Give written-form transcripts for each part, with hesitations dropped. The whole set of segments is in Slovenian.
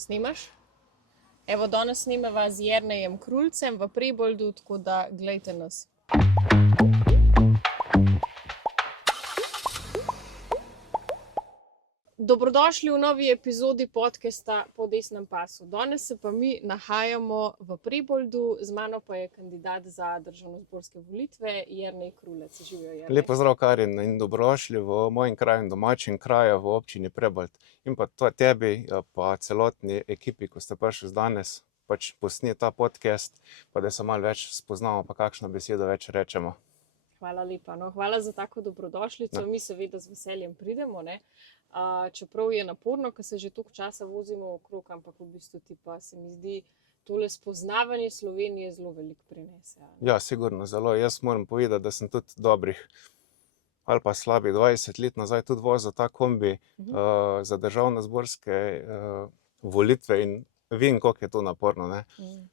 Snimaš? Evo, danes snimava z Jernejem Krulcem v Preboldu, tako da glejte nas. Dobrodošli v novi epizodi podcasta Po desnem pasu. Danes se pa mi nahajamo v Preboldu, z mano pa je kandidat za državnozborske volitve Jernej Krulec. Živijo, Jernej. Lep pozdrav, Karin, in dobrodošli v mojem kraju in domačem kraju v občini Prebold. In pa tebi, pa celotni ekipi, ko ste prišli danes, pač posneti ta podcast, pa da se malo več spoznamo, pa kakšno besedo več rečemo. Hvala lepa. No, hvala za tako dobrodošlico. Mi seveda z veseljem pridemo, ne. Čeprav je naporno, ker se že toliko časa vozimo okrog, ampak v bistvu ti pa se mi zdi tole spoznavanje Slovenije zelo veliko prinese. Ja, sigurno, zelo. Jaz moram povedati, da sem tudi dobrih ali pa slabih 20 let nazaj tudi vozil ta kombi za državnozborske volitve in vem, koliko je to naporno, ne.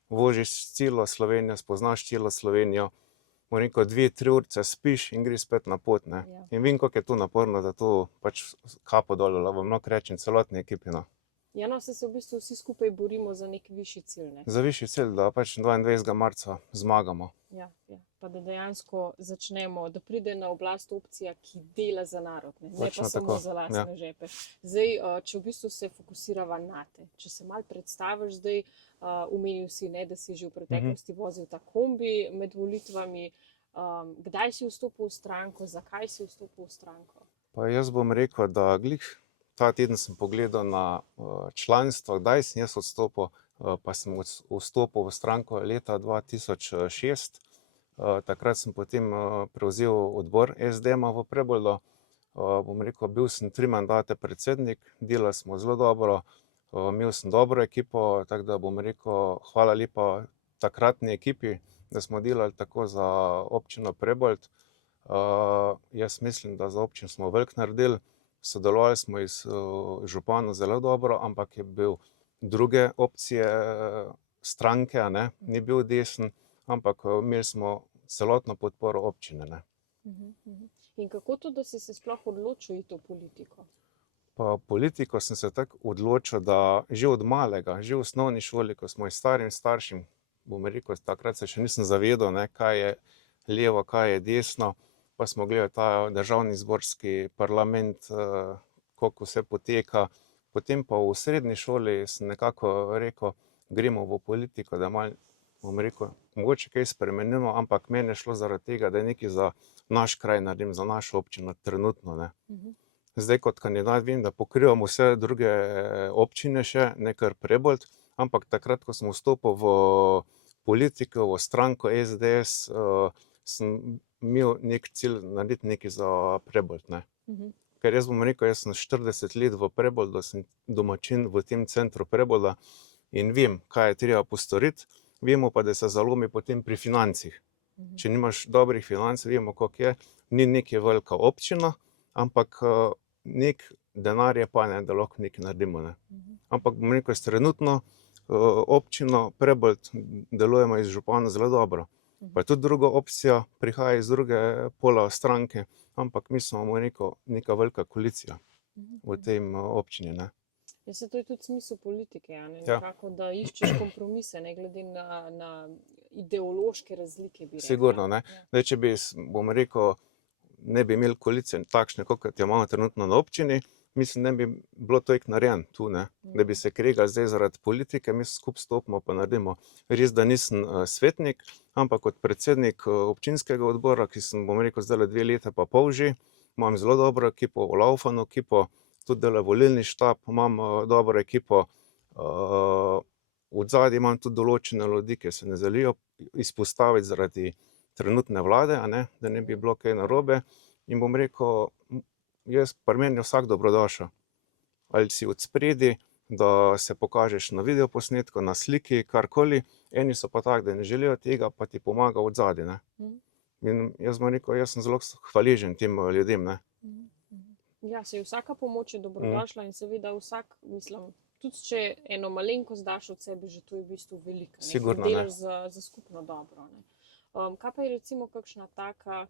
Vožiš celo Slovenijo, spoznaš celo Slovenijo, moram reči, 2-3 urice spiš in greš spet na pot, ne. Ja. In vem, koliko je to naporno, zato pač kapo dol, vam lahko rečem celotni ekipi, no. Ja, no, se v bistvu vsi skupaj borimo za nek višji cilj, ne. Za višji cilj, da pač 22. marca zmagamo. Ja, ja. Pa da dejansko začnemo, da pride na oblast opcija, ki dela za narod, ne pa Točno samo tako, za lastne žepe. Zdaj, če v bistvu se fokusirava nate, če se malo predstaviš zdaj, omenil si, ne, da si že v preteklosti vozil ta kombi med volitvami, kdaj si vstopil v stranko, zakaj si vstopil v stranko? Pa jaz bom rekel, da glih ta teden sem pogledal na članstvo, kdaj sem jaz vstopil, pa sem vstopil v stranko leta 2006. Takrat sem potem prevzel odbor SD-ma v Preboldu. Bom rekel, bil sem 3 mandate predsednik, delali smo zelo dobro, imel sem dobro ekipo, tako da bom rekel, hvala lepa takratni ekipi, da smo delali tako za občino Prebold. Jaz mislim, da za občino smo veliko naredili, sodelovali smo z županom zelo dobro, ampak je bil druge opcije stranke, a ne, ni bil desen, ampak imeli smo celotno podporo občine, ne. In kako to, da si se sploh odločil iti v politiko? Pa politiko sem se tako odločil, da že od malega, že v osnovni šoli, ko smo starim staršem, bom rekel, takrat se še nisem zavedal, ne, kaj je levo, kaj je desno, pa smo gledali ta državni zborski parlament, kako vse poteka. Potem pa v srednji šoli sem nekako rekel, gremo v politiko, da malo, bom rekel, mogoče kaj spremenimo, ampak meni je šlo zaradi tega, da je nekaj za naš kraj naredim, za našo občino trenutno, ne. Zdaj kot kandidat vem, da pokrivam vse druge občine še, ne kar Prebold, ampak takrat, ko sem vstopil v politiko, v stranko SDS, sem imel nek cilj narediti nekaj za Prebold, ne. Ker jaz bom rekel, jaz sem 40 let v Preboldu, sem domačin v tem centru Prebolda in vem, kaj je treba postoriti, vemo pa, da se zalomi potem pri financih. Če nimaš dobrih financ, vemo, koliko je, ni neka velika občina, ampak nek denar je pa, ne, da lahko nekaj naredimo, ne. Ampak bom rekel, s trenutno občino Prebold delujemo iz župana zelo dobro. Pa je tudi druga opcija, prihaja iz druge pola stranke, ampak mi smo, bom rekel, neka velika koalicija v tem občini, ne. Ja, se to je tudi smisel politike, a ne, Ja. nekako, da iščeš kompromise, ne glede na ideološke razlike, bi rekla. Sigurno, ne. Ja. Zdaj, če bi, bom rekel, ne bi imeli koalicije takšne, kot jo imamo trenutno na občini, mislim, ne bi bilo toliko narejeno tu, ne, da bi se kregali zdaj zaradi politike, mi skupaj stopimo pa naredimo. Res, da nisem svetnik, ampak kot predsednik občinskega odbora, ki sem, bom rekel, zdajle 2 leta pa pol že, imam zelo dobro ekipo, olaufano ekipo, tudi dela volilni štab, imam dobro ekipo, odzadaj imam tudi določene ljudi, ki se ne želijo izpostaviti zaradi trenutne vlade, a ne, da ne bi bilo kaj narobe. In bom rekel, pri meni je vsak dobrodošel. Ali si odspredaj, da se pokažeš na videoposnetku, na sliki, karkoli, eni so pa tak, da ne želijo tega, pa ti pomaga odzadaj, ne. In jaz bom rekel, jaz sem zelo hvaležen tem ljudem, ne. Ja, saj vsaka pomoč je dobrodošla in seveda vsak, mislim, tudi če eno malenkost daš od sebe, že to je v bistvu veliko, ne, Sigurno, ker ne. delaš za skupno dobro, ne. Kaj pa je recimo kakšna taka,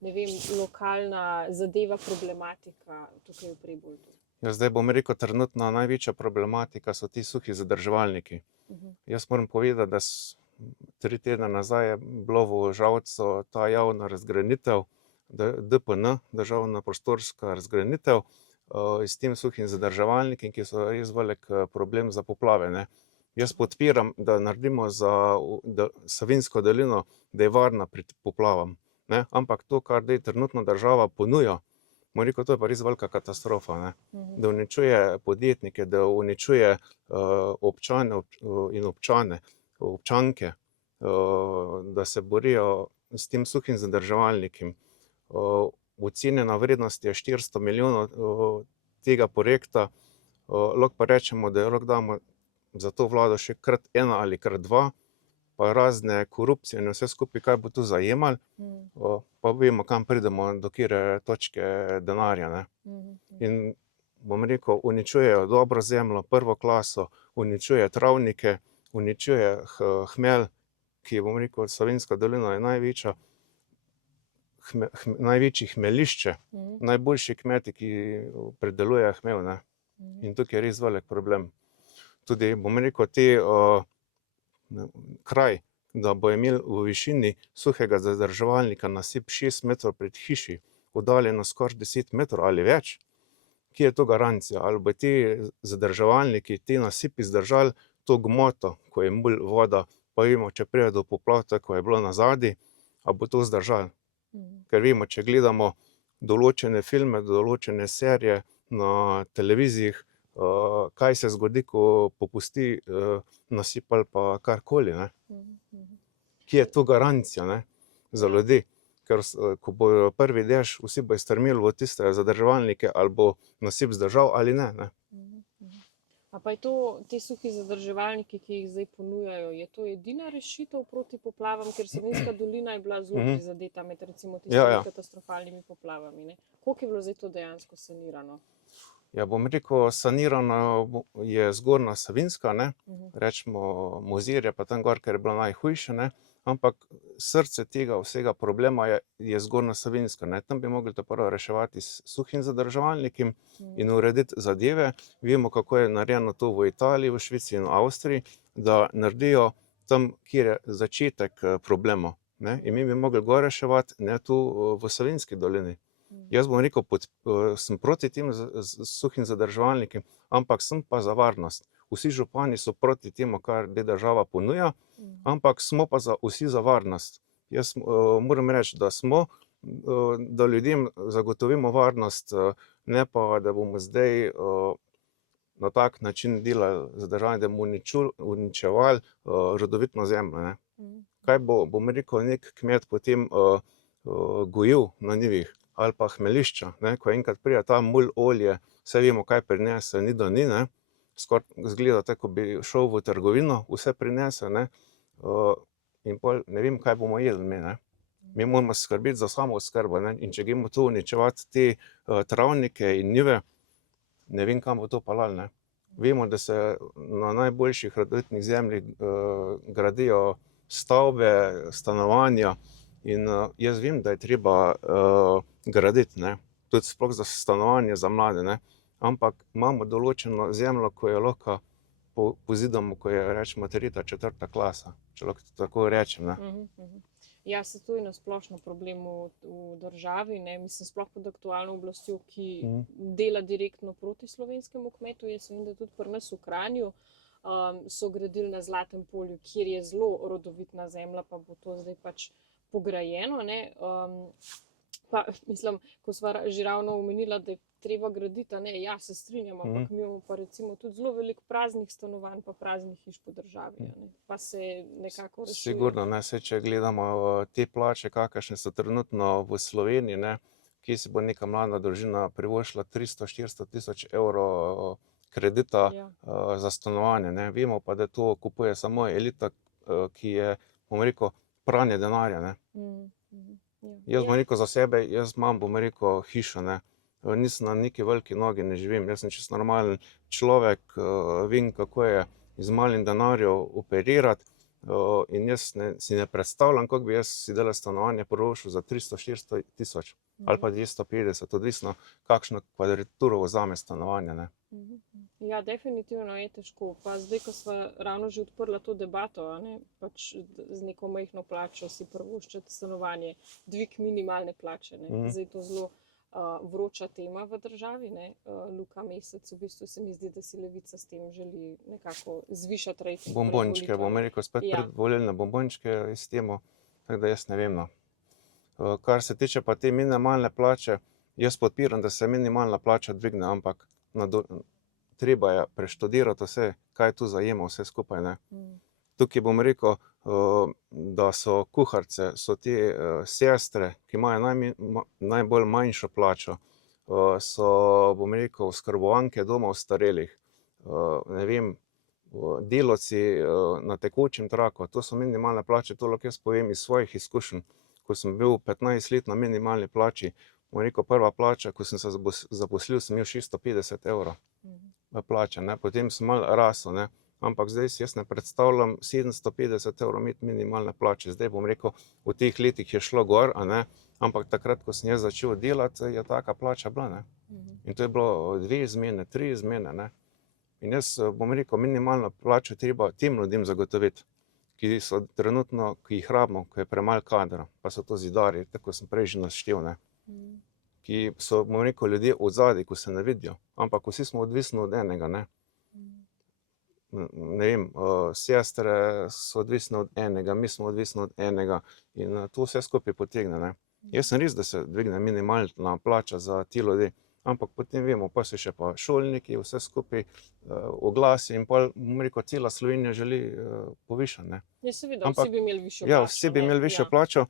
ne vem, lokalna zadeva, problematika tukaj v Preboldu? Ja, zdaj bom rekel, trenutno največja problematika so ti suhi zadrževalniki. Jaz moram povedati, da 3 tedne nazaj je bilo v Žalcu ta javna razgranitev, DPN, državna prostorska razgranitev, s tem suhim zadrževalnikom, ki so res velik problem za poplave, ne. Jaz podpiram, da naredimo za Savinjsko dolino, da je varna pred poplavam, ne, ampak to, kar zdaj trenutno država ponuja, bom rekel, to je pa res velika katastrofa, ne. Da uničuje podjetnike, da uničuje občane in občanke, da se borijo s tem suhim zadrževalnikom. Ocenjena vrednost je 400 milijonov tega projekta, lahko pa rečemo, da lahko damo za to vlado še krat 1 ali krat 2, pa razne korupcije in vse skupaj, kaj bo tu zajemalo, pa vemo, kam pridemo, do katere točke denarja, ne. In bom rekel, uničujejo dobro zemljo, prvo klaso, uničuje travnike, uničuje hmelj, ki, bom rekel, Savinjska dolina je največje hmeljišče, najboljši kmeti, ki pridelujejo hmelj, ne. In tukaj je res velik problem. Tudi, bom rekel, kraj, da bo imel v višini suhega zadrževalnika nasip 6 metrov pred hiši, oddaljeno skoraj 10 metrov ali več. Kje je to garancija? Ali bo ti zadrževalniki, ti nasipi zdržali to gmoto, ko je mulj, voda, pa vemo, če pride do poplav, tako je bilo nazadnje, a bo to zdržalo? Ker vemo, če gledamo določene filme, določene serije na televizijah, kaj se zgodi, ko popusti nasip ali pa karkoli, ne. Kje je tu garancija, ne, za ljudi? Ker ko bo prvi dež, vsi bojo strmeli v tiste zadrževalnike, ali bo nasip zdržal ali ne, ne. A pa je to, ti suhi zadrževalniki, ki jih zdaj ponujajo, je to edina rešitev proti poplavam, ker Savinjska dolina je bila zelo prizadeta med recimo tistimi katastrofalnimi poplavami, ne? Koliko je bilo zdaj to dejansko sanirano? Ja, bom rekel, sanirana je zgornja Savinjska, ne, rečemo Mozirje pa tam gor, ker je bilo najhujše, ne, ampak srce tega vsega problema je zgornja Savinjska, ne, tam bi mogli prvo reševati s suhim zadrževalnikom in urediti zadeve. Vemo, kako je narejeno to v Italiji, v Švici in Avstriji, da naredijo tam, kjer je začetek problemov, ne, in mi bi mogli gor reševati, ne tu v Savinjski dolini. Jaz bom rekel, sem proti tem suhim zadrževalnikom, ampak sem pa za varnost. Vsi župani so proti temu, kar država ponuja, ampak smo pa vsi za varnost. Jaz moram reči, da smo, da ljudem zagotovimo varnost, ne pa, da bomo zdaj na tak način delali zadrževanje, da bomo uničevali rodovitno zemljo, ne. Kaj bom rekel, nek kmet potem gojil na njivih ali pa hmeljišča, ne, ko enkrat pride ta mulj, olje, saj vemo, kaj prinese, ni da ni, ne, skoraj izgleda tako, ko bi šel v trgovino, vse prinese, ne, in pol ne vem, kaj bomo jedli mi, ne. Mi moramo skrbeti za samooskrbo, ne, in če gremo tu uničevati te travnike in njive, ne vem, kam bo to peljalo, ne. Vemo, da se na najboljših rodovitnih zemljah gradijo stavbe, stanovanja in jaz vem, da je treba graditi, ne, tudi sploh za stanovanje za mlade, ne, ampak imamo določeno zemljo, ko jo lahko pozidamo, ko je rečemo 3., 4. klasa, če lahko tako rečem, ne. Ja, se to je na splošno problem v državi, ne, mislim, sploh pod aktualno oblastjo, ki dela direktno proti slovenskemu kmetu. Jaz vem, da tudi pri nas v Kranju so gradili na Zlatem polju, kjer je zelo rodovitna zemlja, pa bo to zdaj pač pograjeno, ne. Pa, mislim, ko sva že ravno omenila, da je treba graditi, ne, ja, se strinjam, ampak mi imamo pa recimo tudi zelo veliko praznih stanovanj pa praznih hiš po državi, ne, pa se nekako rešuje. Sigurno, ne, saj če gledamo te plače, kakršne so trenutno v Sloveniji, ne, kje si bo neka mlada družina privoščila 300-400 tisoč evrov kredita za stanovanje, ne, vemo pa, da to kupuje samo elita, ki je, bom rekel, pranje denarja, ne. Jaz bom rekel za sebe, jaz imam, bom rekel, hišo, ne, nisem na neki veliki nogi, ne živim, jaz sem čisto normalen človek, vem, kako je z malim denarjem operirati In jaz si ne predstavljam, kako bi jaz si delal stanovanje privoščil za 300-400 tisoč ali pa 250, odvisno, kakšno kvadraturo vzame stanovanje. Ne. Ja, definitivno je težko. Pa zdaj, ko sva ravno že odprla to debato, a ne, pač z neko majhno plačo si privoščiti stanovanje, dvig minimalne plače, ne. Zdaj to zelo vroča tema v državi, ne. Luka Mesec, v bistvu se mi zdi, da si Levica s tem želi nekako zvišati rejting. Bombončke, bom rekel, spet Ja. predvolilne bombončke s temo, tako da jaz ne vem, no. Kar se tiče pa te minimalne plače, jaz podpiram, da se minimalna plača dvigne, ampak treba je preštudirati vse, kaj tu zajema vse skupaj, ne. Tukaj bom rekel, da so kuharice, so te sestre, ki imajo najbolj manjšo plačo, so, bom rekel, oskrbovanke domov starelih, ne vem, delavci na tekočem traku, to so minimalne plače, to lahko jaz povem iz svojih izkušenj, ko sem bil 15 let na minimalni plači, bom rekel, prva plača, ko sem se zaposlil, sem imel 650 evrov plače, ne, potem sem malo rasel, ne, ampak zdaj si jaz ne predstavljam 750 evrov imeti minimalne plače, zdaj bom rekel, v teh letih je šlo gor, a ne, ampak takrat, ko sem jaz začel delati, je taka plača bila, ne. In to je bilo 2 izmene, 3 izmene, ne. In jaz bom rekel, minimalno plačo treba tem ljudem zagotoviti, ki so trenutno, ki jih rabimo, ko je premalo kadra, pa so to zidarji, tako sem prej že naštel, ne. Ki so, bom rekel, ljudje odzadaj, ko se ne vidijo, ampak vsi smo odvisni od enega, ne. Ne vem, sestre so odvisne od enega, mi smo odvisni od enega in to vse skupaj potegne, ne. Jaz sem res, da se dvigne minimalna plača za te ljudi, ampak potem vemo, pa so še pa šolniki, vse skupaj oglasi in pol, bom rekel, cela Slovenija želi povišati, ne. Ja, seveda, Ampak- vsi bi imeli višjo Ja, plačo, vsi bi ne. imeli višjo Ja. plačo,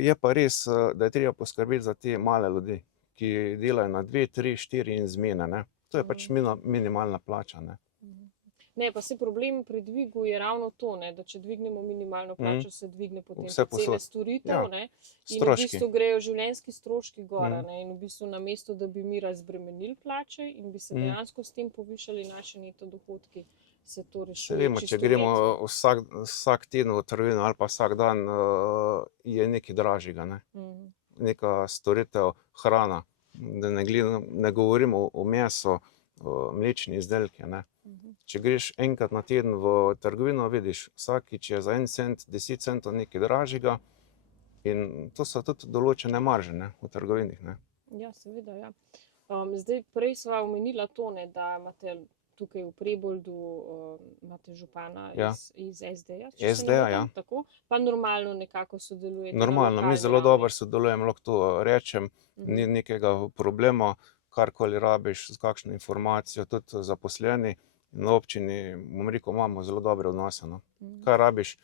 je pa res, da je treba poskrbeti za te male ljudi, ki delajo na 2, 3, 4 izmene, ne. To je pač minimalna plača, ne. Ne, pa se problem pri dvigu je ravno to, ne, da če dvignemo minimalno plačo, se dvigne potem Vse cene povsod. storitev, Ja. ne, in v Stroški. bistvu grejo življenjski stroški gor, a ne, in v bistvu namesto, da bi mi razbremenili plače in bi se dejansko s tem povišali naši neto dohodki, se to Saj rešuje vemo, čisto če gremo neto. vsak teden v trgovino ali pa vsak dan, je nekaj dražjega, ne. Neka storitev, hrana, da ne govorimo o mesu, mlečni izdelki, ne. Če greš enkrat na teden v trgovino, vidiš, vsakič je za 1 cent, 10 centov nekaj dražjega in to so tudi določene marže, ne, v trgovinih, ne. Ja, seveda, ja. Zdaj, prej sva omenila to, ne, da imate tukaj v Preboldu, imate župana Ja. iz SD-ja, če se ne SD-ja, motim, ja. tako, pa normalno nekako sodelujete na Normalno, mi lokalni zelo ravni. dobro sodelujemo, lahko to rečem, ni nekega problema, karkoli rabiš, s kakšno informacijo, tudi zaposleni na občini, bom rekel, imamo zelo dobre odnose, no. Kaj rabiš,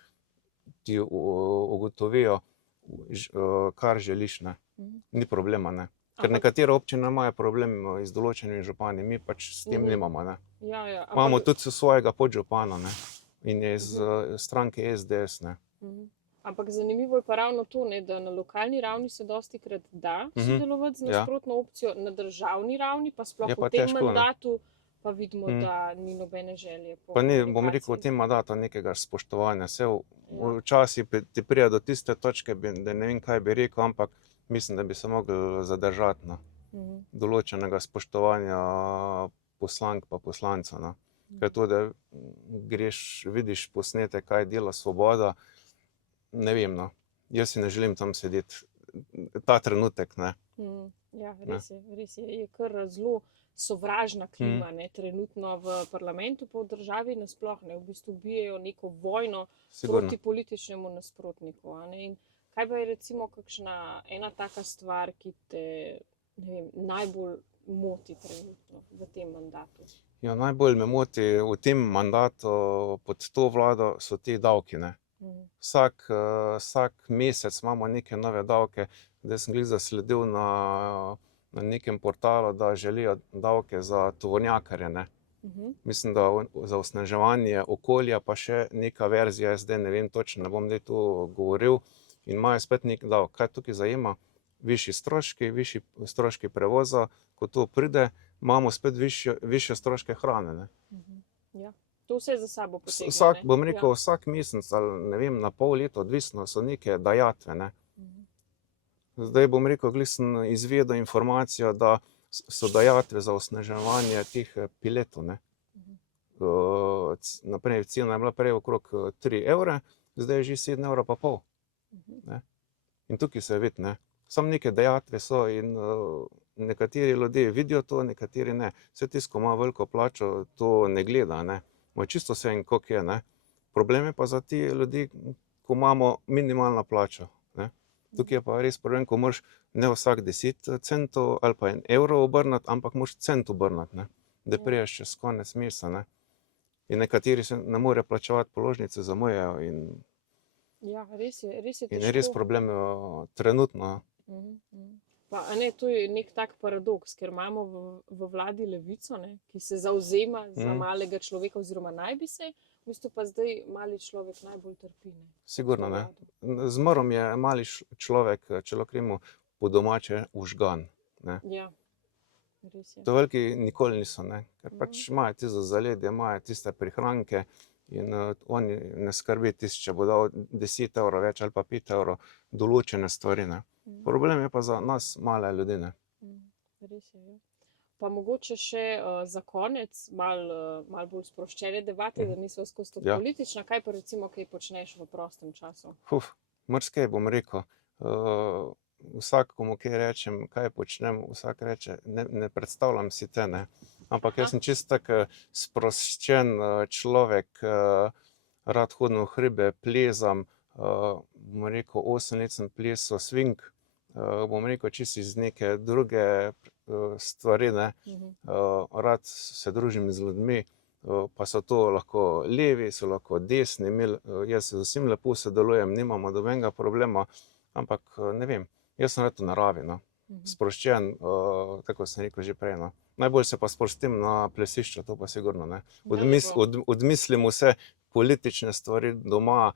ti ugotovijo, kar želiš, ne. Ni problema, ne. Ker Ampak- nekatere občine imajo problem z določenimi župani, mi pač s tem nimamo, ne. Ja, ja, Imamo ampak, tudi svojega podžupana, ne, in je iz stranke SDS, ne. ampak zanimivo je pa ravno to, ne, da na lokalni ravni se dostikrat da sodelovati z Ja. nasprotno opcijo, na državni ravni pa sploh Je pa v tem težko, ne. mandatu pa vidimo, da ni nobene želje po Pa ni, bom komunikaciji. rekel, v tem mandatu nekega spoštovanja. Vse Ja. včasih ti pride do tiste točke, da ne vem, kaj bi rekel, ampak mislim, da bi se mogli zadržati, no. Določenega spoštovanja poslank pa poslancev, no. Ker to, da greš, vidiš posnetek, kaj dela Svoboda, ne vem, no. Jaz si ne želim tam sedeti ta trenutek, ne. Ja, res je, je kar zelo sovražna klima, ne, trenutno v parlamentu pa v državi nasploh, ne, v bistvu bijejo neko vojno Sigurno. proti političnemu nasprotniku, a ne, in kaj pa je recimo kakšna ena taka stvar, ki te, ne vem, najbolj moti trenutno v tem mandatu? Ja, najbolj me moti v tem mandatu pod to vlado so ti davki, ne. Vsak mesec imamo neke nove davke, zdaj sem glih zasledil na nekem portalu, da želijo davke za tovornjakarje, ne. Mislim, da za osnaževanje okolja pa še neka verzija, jaz zdaj ne vem točno, ne bom zdaj tu govoril, in imajo spet neki davek. Kaj tukaj zajema? Višji stroški prevoza, ko to pride, imamo spet višje stroške hrane, ne. Ja. to vse za sabo potegne. Vsak, ne? bom rekel, vsak mesec ali ne vem, na pol leta, odvisno so neke dajatve, ne. Mhm. Zdaj bom rekel, glih sem izvedel informacijo, da so dajatve za osneževanje teh piletov, ne. Mhm. Naprej, cena je bila prej okrog 3 evre, zdaj je že 7,5 €. Mhm. In tukaj se vidi, ne. Samo neke dajatve so in nekateri ljudje vidijo to, nekateri ne. Vse tisto, ko ima veliko plačo, to ne gleda, ne. Mu je čisto vseeno, koliko je, ne. Problem je pa za te ljudi, ko imamo minimalno plačo, ne. Tukaj je pa res problem, ko moraš ne vsak 10 centov ali pa 1 evro obrniti, ampak moraš cent obrniti, ne, da Ja. prideš čez konec meseca, ne. In nekateri se ne morejo plačevati položnice, zamujajo in Ja, res je je težko. res problem trenutno. Mhm, mhm. Pa, a ne, to je nek tak paradoks, ker imamo v vladi Levico, ne, ki se zavzema za malega človeka, oziroma naj bi se, v bistvu pa zdaj mali človek najbolj trpi. Ne, Sigurno, to ne. vlado. Zmerom je mali človek, če lahko rečemo po domače, užgan, ne. Ja, res je. To veliki nikoli niso, ne, ker pač imajo tisto zaledje, imajo tiste prihranke in oni ne skrbi tisto, če bo dal 10 evrov več ali pa 5 evrov določene stvari, ne. Problem je pa za nas male ljudi, ne. Res je, ja. Pa mogoče še za konec malo bolj sproščene debate, da niso skozi to Ja. politična. Kaj pa recimo, kaj počneš v prostem času? Marsikaj bom rekel. Vsak, ko mu kaj rečem, kaj počnem, vsak reče, ne predstavljam si te, ne. Ampak jaz sem čisto tak sproščen človek, rad hodim v hribe, plezam, bom rekel, 8 let sem plesal swing, bom rekel, čisto iz neke druge stvari, ne. Rad se družim z ljudmi, pa so to lahko levi, so lahko desni, jaz z vsem lepo sodelujem, nimamo nobenega problema, ampak ne vem, jaz sem rad v naravi, no. Sproščen, tako kot sem rekel že prej, no. Najbolj se pa sprostim na plesišču, to pa sigurno, ne. Odmislim vse politične stvari doma,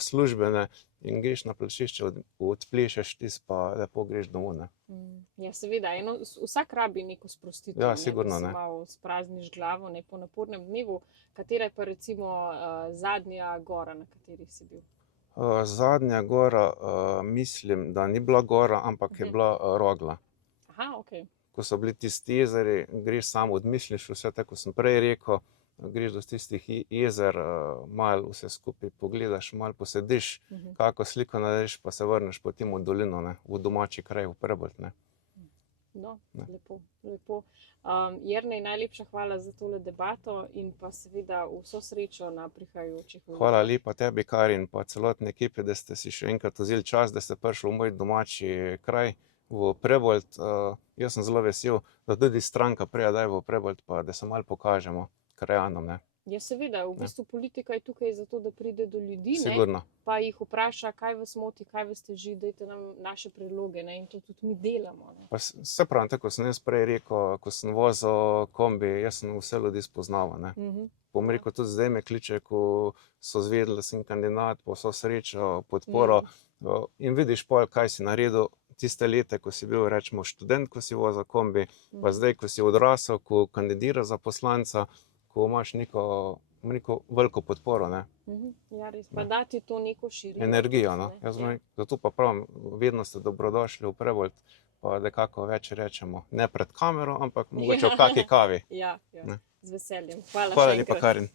službene in greš na plesišče, odplešeš tisto pa lepo greš domov, ne. Ja, seveda, vsak rabi neko sprostitev, Ja, ne, sigurno, da si ne. malo sprazniš glavo, ne, po napornem dnevu. Katera je pa recimo zadnja gora, na kateri si bil? Zadnja gora, mislim, da ni bila gora, ampak je bila Rogla. Aha, okej. Ko so bili tisti jezeri, greš samo odmisliš vse, tako kot sem prej rekel, greš do tistih jezer, malo vse skupaj pogledaš, malo posediš, kako sliko narediš, pa se vrneš potem v dolino, ne, v domači kraj, v Prebold, ne. No, lepo, lepo. Jernej, najlepša hvala za tole debato in pa seveda vso srečo na prihajajočih volitvah. Hvala lepa tebi, Karin, pa celotni ekipi, da ste si še enkrat vzeli čas, da ste prišli v moj domači kraj, v Prebold. Jaz sem zelo vesel, da tudi stranka pride kdaj v Prebold, pa da se malo pokažemo krajanom, ne. Ja, seveda, v bistvu politika je tukaj zato, da pride do ljudi, ne, Sigurno. pa jih vpraša, kaj vas moti, kaj vas teži, dajte nam naše predloge, ne, in to tudi mi delamo, ne. Pa se pravim, tako kot sem jaz prej rekel, ko sem vozil kombi, jaz sem vse ljudi spoznaval, ne. Bom rekel, tudi zdaj me kliče, ko so izvedeli, da sem kandidat, pa vso srečo, podporo, in vidiš pol, kaj si naredil tiste leta, ko si bil, recimo, študent, ko si vozil kombi, pa zdaj, ko si odrasel, ko kandidiraš za poslanca, ko imaš neko, bom rekel, veliko podporo, ne. Ja, res, pa dati to neko širino. Energijo, no. Ja. Zato pa pravim, vedno ste dobrodošli v Prebold, pa da kako več rečemo, ne pred kamero, ampak mogoče v kaki kavi. Ja, z veseljem. Hvala Hvala še lepa, enkrat. Karin.